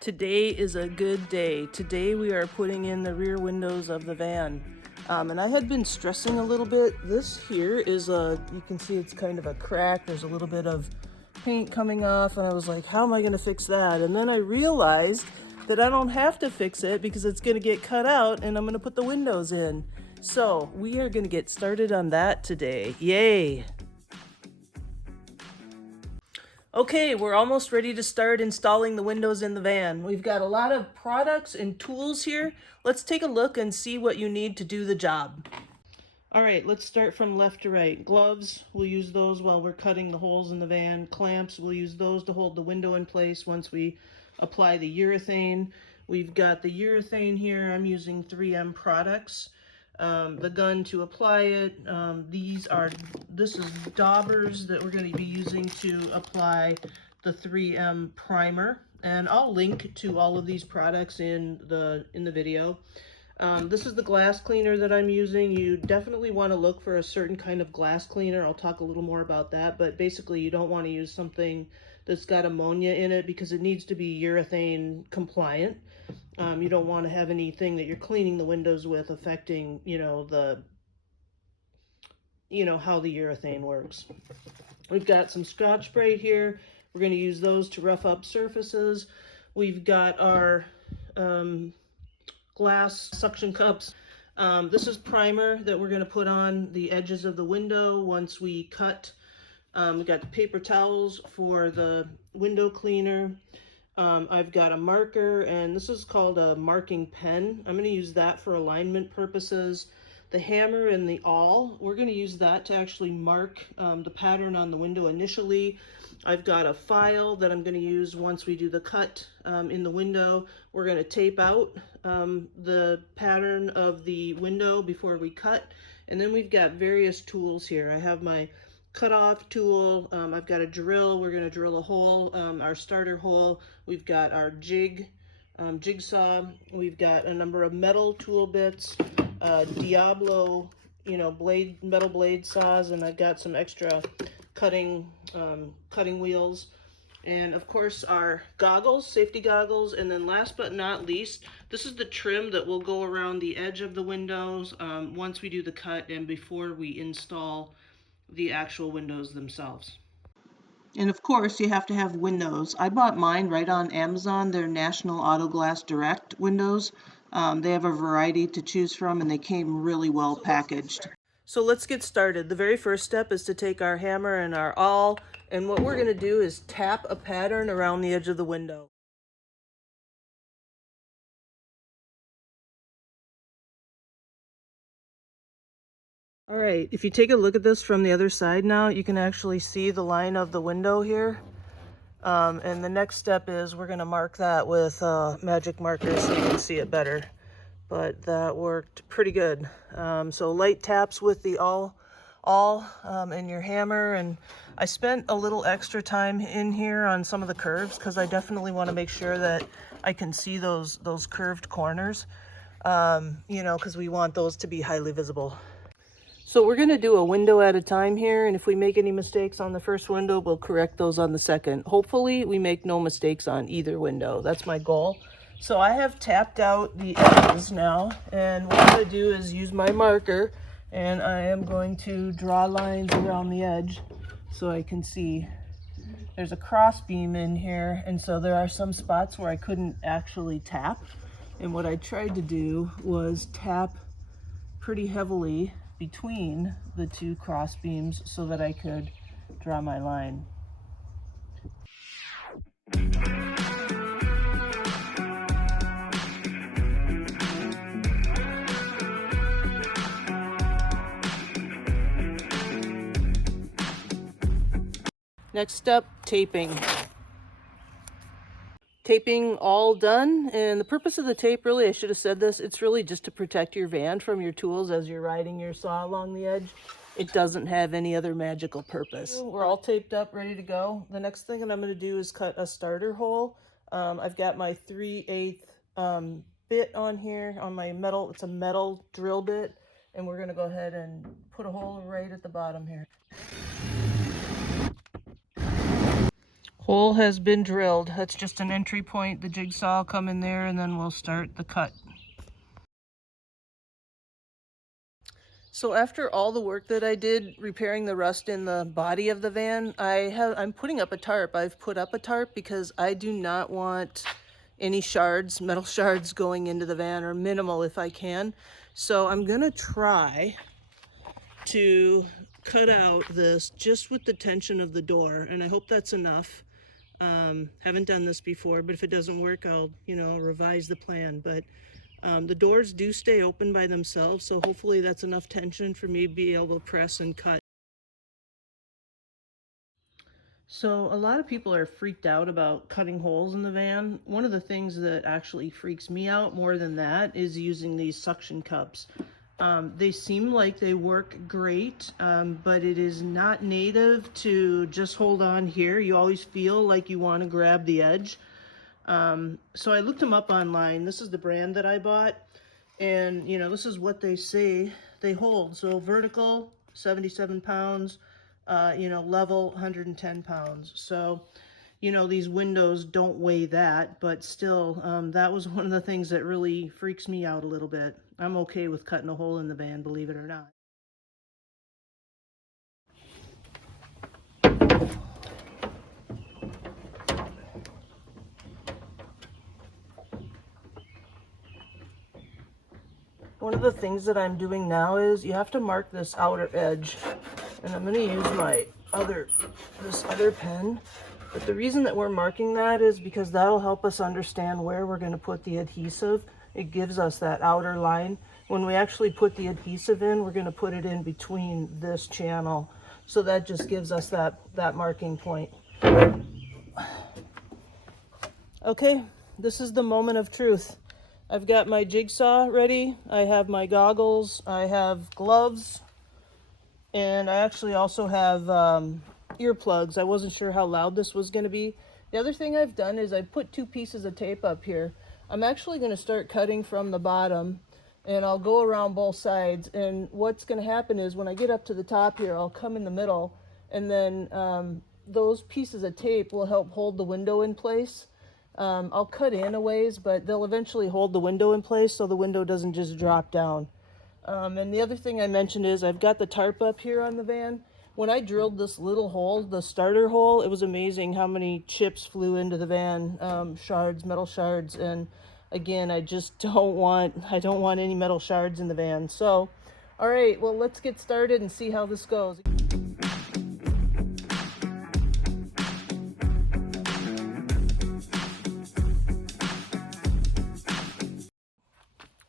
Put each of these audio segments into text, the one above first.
Today is a good day. Today we are putting in the rear windows of the van. And I had been stressing a little bit. This here is you can see it's kind of a crack. There's a little bit of paint coming off, and I was like, how am I gonna fix that? And then I realized that I don't have to fix it because it's gonna get cut out and I'm gonna put the windows in. So we are gonna get started on that today. Yay! Okay, we're almost ready to start installing the windows in the van. We've got a lot of products and tools here. Let's take a look and see what you need to do the job. All right, let's start from left to right. Gloves, we'll use those while we're cutting the holes in the van. Clamps, we'll use those to hold the window in place once we apply the urethane. We've got the urethane here. I'm using 3M products. The gun to apply it. This is daubers that we're going to be using to apply the 3M primer, and I'll link to all of these products in the video. This is the glass cleaner that I'm using. You definitely want to look for a certain kind of glass cleaner. I'll talk a little more about that, but basically you don't want to use something that's got ammonia in it because it needs to be urethane compliant. You don't want to have anything that you're cleaning the windows with affecting, how the urethane works. We've got some Scotch spray here. We're going to use those to rough up surfaces. We've got our glass suction cups. This is primer that we're going to put on the edges of the window once we cut. We've got the paper towels for the window cleaner. I've got a marker, and this is called a marking pen. I'm going to use that for alignment purposes. The hammer and the awl, we're going to use that to actually mark the pattern on the window initially. I've got a file that I'm going to use once we do the cut in the window. We're going to tape out the pattern of the window before we cut. And then we've got various tools here. I have my cutoff tool. I've got a drill. We're going to drill a hole, our starter hole. We've got our jigsaw. We've got a number of metal tool bits, Diablo, metal blade saws, and I've got some extra cutting wheels, and of course our goggles, safety goggles. And then last but not least, this is the trim that will go around the edge of the windows once we do the cut and before we install the actual windows themselves. And of course, you have to have windows. I bought mine right on Amazon. They're National Auto Glass Direct windows. They have a variety to choose from, and they came really well packaged. So let's get started. The very first step is to take our hammer and our awl, and what we're going to do is tap a pattern around the edge of the window. All right, if you take a look at this from the other side now, you can actually see the line of the window here. And the next step is we're going to mark that with magic markers so you can see it better. But that worked pretty good. So light taps with the awl and your hammer. And I spent a little extra time in here on some of the curves because I definitely want to make sure that I can see those curved corners, because we want those to be highly visible. So we're going to do a window at a time here, and if we make any mistakes on the first window, we'll correct those on the second. Hopefully we make no mistakes on either window. That's my goal. So I have tapped out the edges now, and what I'm going to do is use my marker, and I am going to draw lines around the edge so I can see. There's a cross beam in here, and so there are some spots where I couldn't actually tap. And what I tried to do was tap pretty heavily between the two cross beams so that I could draw my line. Next step, taping. Taping all done, and the purpose of the tape, really, I should have said this, it's really just to protect your van from your tools as you're riding your saw along the edge. It doesn't have any other magical purpose. We're all taped up, ready to go. The next thing that I'm going to do is cut a starter hole. I've got my 3/8 bit on here on my metal. It's a metal drill bit, and we're going to go ahead and put a hole right at the bottom here. Hole has been drilled. That's just an entry point. The jigsaw will come in there and then we'll start the cut. So after all the work that I did repairing the rust in the body of the van, I'm putting up a tarp. I've put up a tarp because I do not want any shards, metal shards going into the van, or minimal if I can. So I'm gonna try to cut out this just with the tension of the door, and I hope that's enough. Haven't done this before, but if it doesn't work, I'll, revise the plan. But the doors do stay open by themselves, so hopefully that's enough tension for me to be able to press and cut. So a lot of people are freaked out about cutting holes in the van. One of the things that actually freaks me out more than that is using these suction cups. They seem like they work great, but it is not native to just hold on here. You always feel like you want to grab the edge. So I looked them up online. This is the brand that I bought, and this is what they say they hold. So vertical, 77 pounds, level 110 pounds. So, these windows don't weigh that, but still, that was one of the things that really freaks me out a little bit. I'm okay with cutting a hole in the van, believe it or not. One of the things that I'm doing now is you have to mark this outer edge, and I'm going to use this other pen. But the reason that we're marking that is because that'll help us understand where we're going to put the adhesive. It gives us that outer line. When we actually put the adhesive in, we're going to put it in between this channel. So that just gives us that marking point. Okay, this is the moment of truth. I've got my jigsaw ready. I have my goggles. I have gloves. And I actually also have earplugs. I wasn't sure how loud this was going to be. The other thing I've done is I put 2 pieces of tape up here. I'm actually going to start cutting from the bottom, and I'll go around both sides. And what's going to happen is when I get up to the top here, I'll come in the middle, and then those pieces of tape will help hold the window in place. I'll cut in a ways, but they'll eventually hold the window in place so the window doesn't just drop down. And the other thing I mentioned is I've got the tarp up here on the van. When I drilled this little hole, the starter hole, it was amazing how many chips flew into the van, shards, metal shards. And again, I just don't want any metal shards in the van. So, all right, well, let's get started and see how this goes.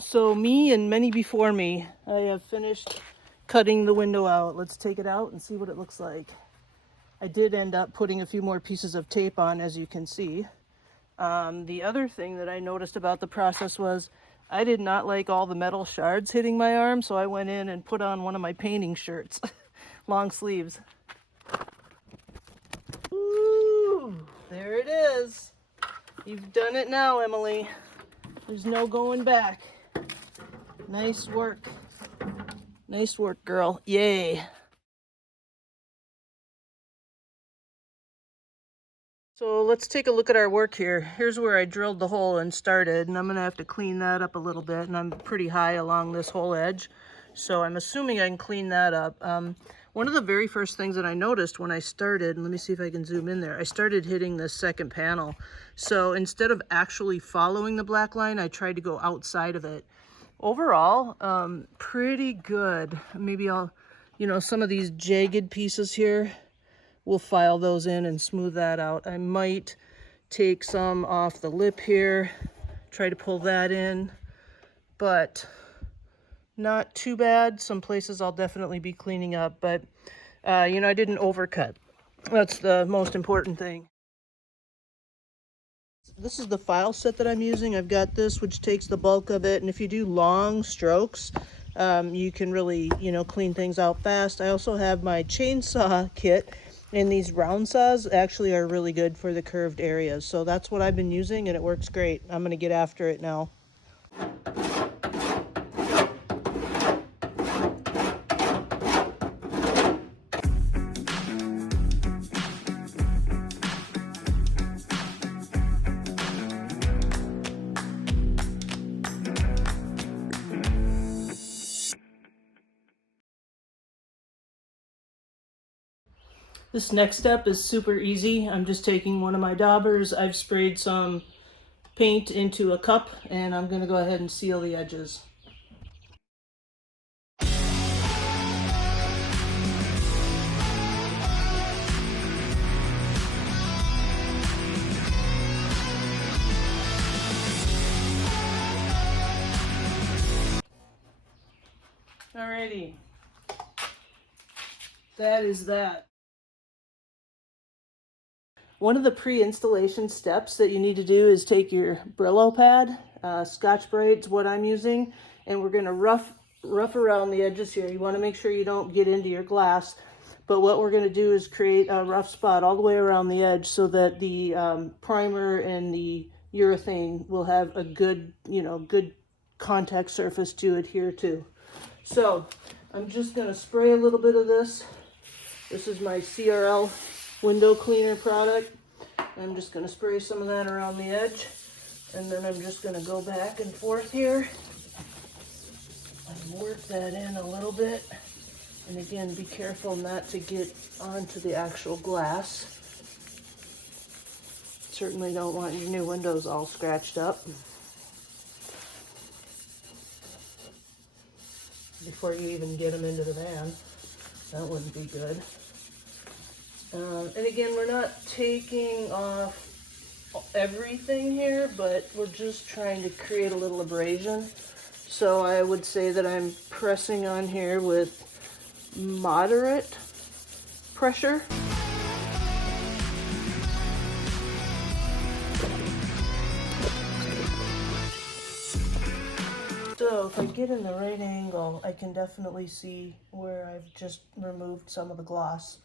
So me and many before me, I have finished cutting the window out. Let's take it out and see what it looks like. I did end up putting a few more pieces of tape on, as you can see. The other thing that I noticed about the process was I did not like all the metal shards hitting my arm, so I went in and put on one of my painting shirts, long sleeves. Ooh, there it is. You've done it now, Emily. There's no going back. Nice work. Nice work, girl. Yay. So let's take a look at our work here. Here's where I drilled the hole and started, and I'm going to have to clean that up a little bit, and I'm pretty high along this whole edge. So I'm assuming I can clean that up. One of the very first things that I noticed when I started, let me see if I can zoom in there, I started hitting this second panel. So instead of actually following the black line, I tried to go outside of it. Overall, pretty good. Maybe I'll, some of these jagged pieces here, we'll file those in and smooth that out. I might take some off the lip here, try to pull that in, but not too bad. Some places I'll definitely be cleaning up, but I didn't overcut. That's the most important thing. This is the file set that I'm using. I've got this, which takes the bulk of it, and if you do long strokes, you can really, clean things out fast. I also have my chainsaw kit, and these round saws actually are really good for the curved areas. So that's what I've been using, and it works great. I'm going to get after it now. This next step is super easy. I'm just taking one of my daubers. I've sprayed some paint into a cup and I'm going to go ahead and seal the edges. Alrighty, that is that. One of the pre-installation steps that you need to do is take your Brillo pad, Scotch-Brite's what I'm using, and we're going to rough around the edges here. You want to make sure you don't get into your glass, but what we're going to do is create a rough spot all the way around the edge so that the primer and the urethane will have a good, good contact surface to adhere to. So I'm just going to spray a little bit of this. This is my CRL window cleaner product. I'm just going to spray some of that around the edge, and then I'm just going to go back and forth here and work that in a little bit. And again, be careful not to get onto the actual glass. Certainly don't want your new windows all scratched up before you even get them into the van. That wouldn't be good. And again, we're not taking off everything here, but we're just trying to create a little abrasion. So I would say that I'm pressing on here with moderate pressure. So if I get in the right angle, I can definitely see where I've just removed some of the gloss.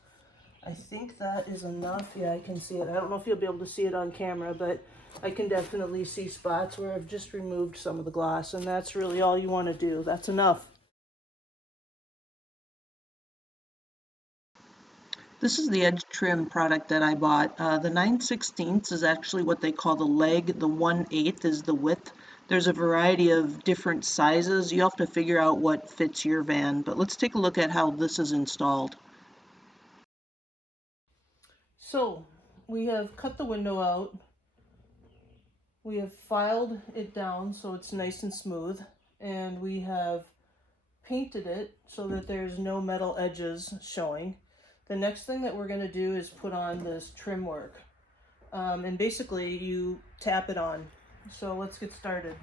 I think that is enough. Yeah, I can see it. I don't know if you'll be able to see it on camera, but I can definitely see spots where I've just removed some of the gloss, and that's really all you want to do. That's enough. This is the edge trim product that I bought. The 9/16 is actually what they call the leg. The 1/8 is the width. There's a variety of different sizes. You have to figure out what fits your van, but let's take a look at how this is installed. So we have cut the window out. We have filed it down so it's nice and smooth, and we have painted it so that there's no metal edges showing. The next thing that we're going to do is put on this trim work, and basically you tap it on. So let's get started.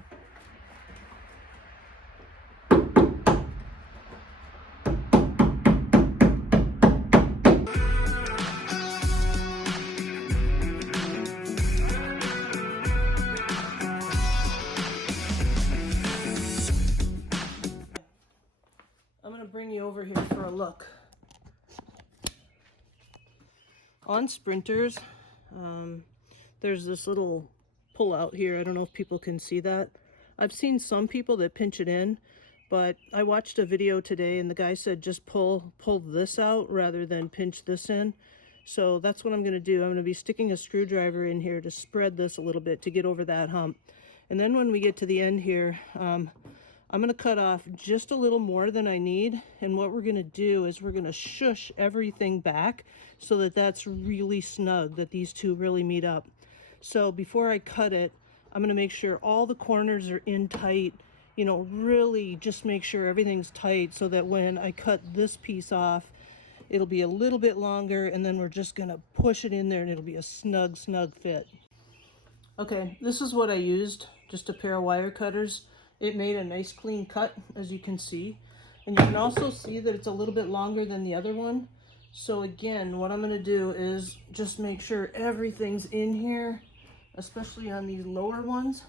I'm going to bring you over here for a look. On sprinters, there's this little pull out here. I don't know if people can see that. I've seen some people that pinch it in, but I watched a video today and the guy said just pull this out rather than pinch this in. So that's what I'm going to do. I'm going to be sticking a screwdriver in here to spread this a little bit to get over that hump. And then when we get to the end here, I'm going to cut off just a little more than I need, and what we're going to do is we're going to shush everything back so that that's really snug, that these two really meet up. So before I cut it, I'm going to make sure all the corners are in tight, really just make sure everything's tight so that when I cut this piece off, it'll be a little bit longer, and then we're just going to push it in there and it'll be a snug fit. Okay, this is what I used, just a pair of wire cutters. It made a nice clean cut, as you can see. And you can also see that it's a little bit longer than the other one. So again, what I'm going to do is just make sure everything's in here, especially on these lower ones.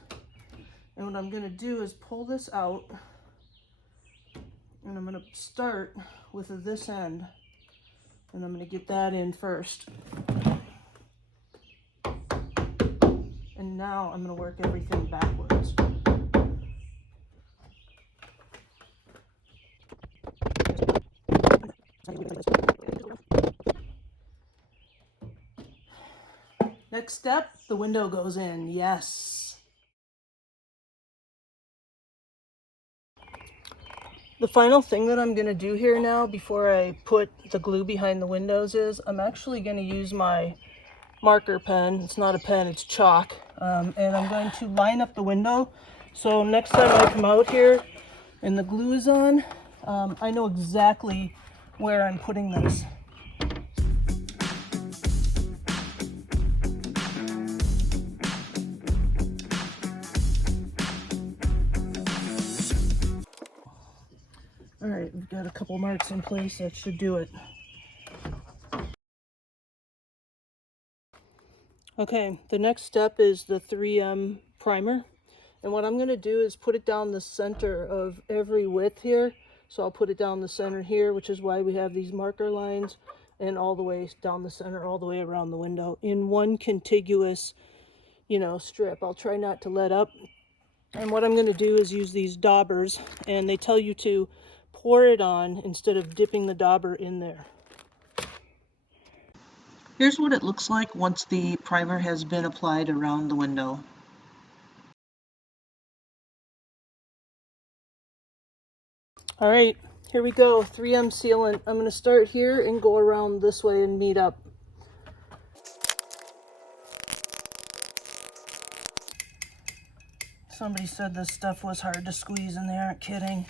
And what I'm going to do is pull this out, and I'm going to start with this end, and I'm going to get that in first. And now I'm going to work everything backwards. Next step, the window goes in. Yes. The final thing that I'm going to do here now before I put the glue behind the windows is I'm actually going to use my marker pen. It's not a pen, it's chalk. And I'm going to line up the window. So next time I come out here and the glue is on, I know exactly where I'm putting this. All right, we've got a couple marks in place. That should do it. Okay, the next step is the 3M primer. And what I'm going to do is put it down the center of every width here. So I'll put it down the center here, which is why we have these marker lines, and all the way down the center, all the way around the window in one contiguous, strip. I'll try not to let up. And what I'm going to do is use these daubers, and they tell you to pour it on instead of dipping the dauber in there. Here's what it looks like once the primer has been applied around the window. All right, here we go, 3M sealant. I'm going to start here and go around this way and meet up. Somebody said this stuff was hard to squeeze, and they aren't kidding.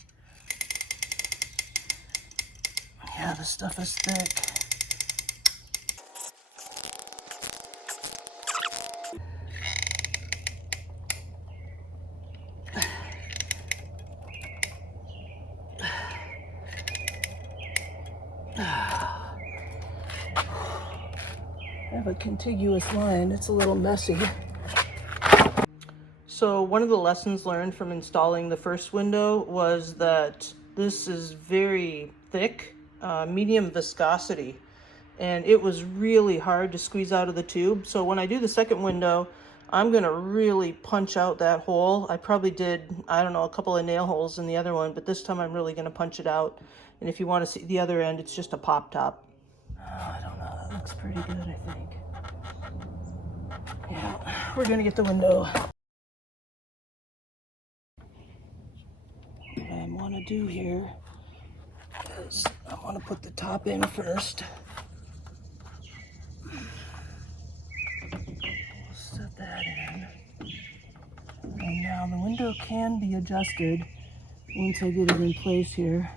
Yeah, this stuff is thick. I have a contiguous line. It's a little messy. So one of the lessons learned from installing the first window was that this is very thick, medium viscosity, and it was really hard to squeeze out of the tube. So when I do the second window, I'm going to really punch out that hole. I probably did, I don't know, a couple of nail holes in the other one, but this time I'm really going to punch it out. And if you want to see the other end, it's just a pop top. I don't know, that looks pretty good, I think. Yeah, we're going to get the window. What I want to do here is I want to put the top in first. Set that in. And now the window can be adjusted once I get it in place here.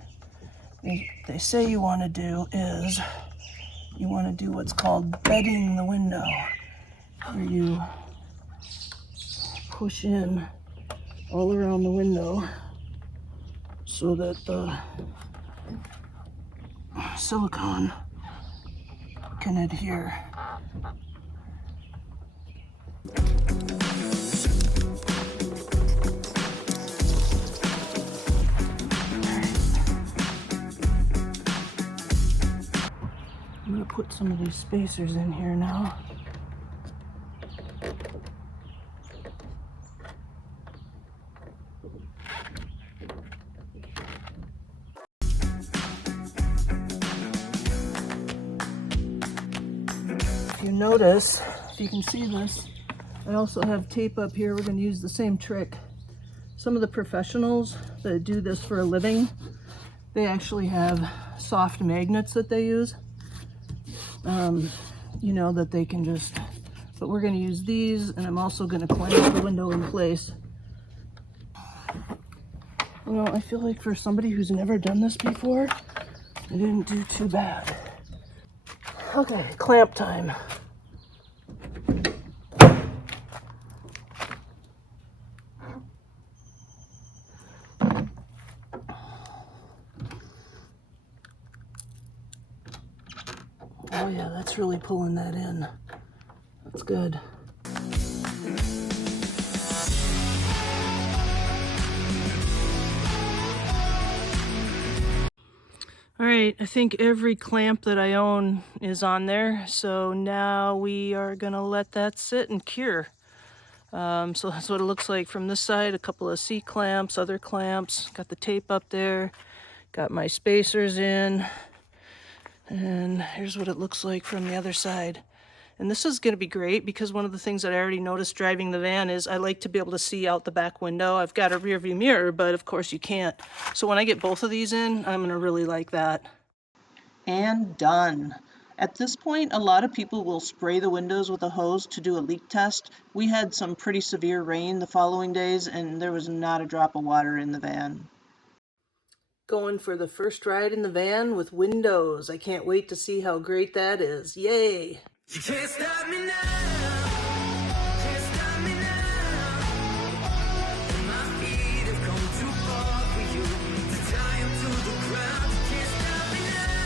They say you want to do is you want to do what's called bedding the window, where you push in all around the window so that the silicone can adhere. I'm going to put some of these spacers in here now. If you notice, if you can see this, I also have tape up here. We're going to use the same trick. Some of the professionals that do this for a living, they actually have soft magnets that they use. That they can just, but we're going to use these, and I'm also going to clamp the window in place. Well, I feel like for somebody who's never done this before, I didn't do too bad. Okay, clamp time. Oh yeah, that's really pulling that in. That's good. All right, I think every clamp that I own is on there. So now we are gonna let that sit and cure. So that's what it looks like from this side. A couple of C-clamps, other clamps. Got the tape up there. Got my spacers in. And here's what it looks like from the other side. And this is going to be great because one of the things that I already noticed driving the van is I like to be able to see out the back window. I've got a rear view mirror, but of course you can't. So when I get both of these in, I'm going to really like that. And done. At this point, a lot of people will spray the windows with a hose to do a leak test. We had some pretty severe rain the following days, and there was not a drop of water in the van. Going for the first ride in the van with windows. I can't wait to see how great that is. Yay! You can't stop me now.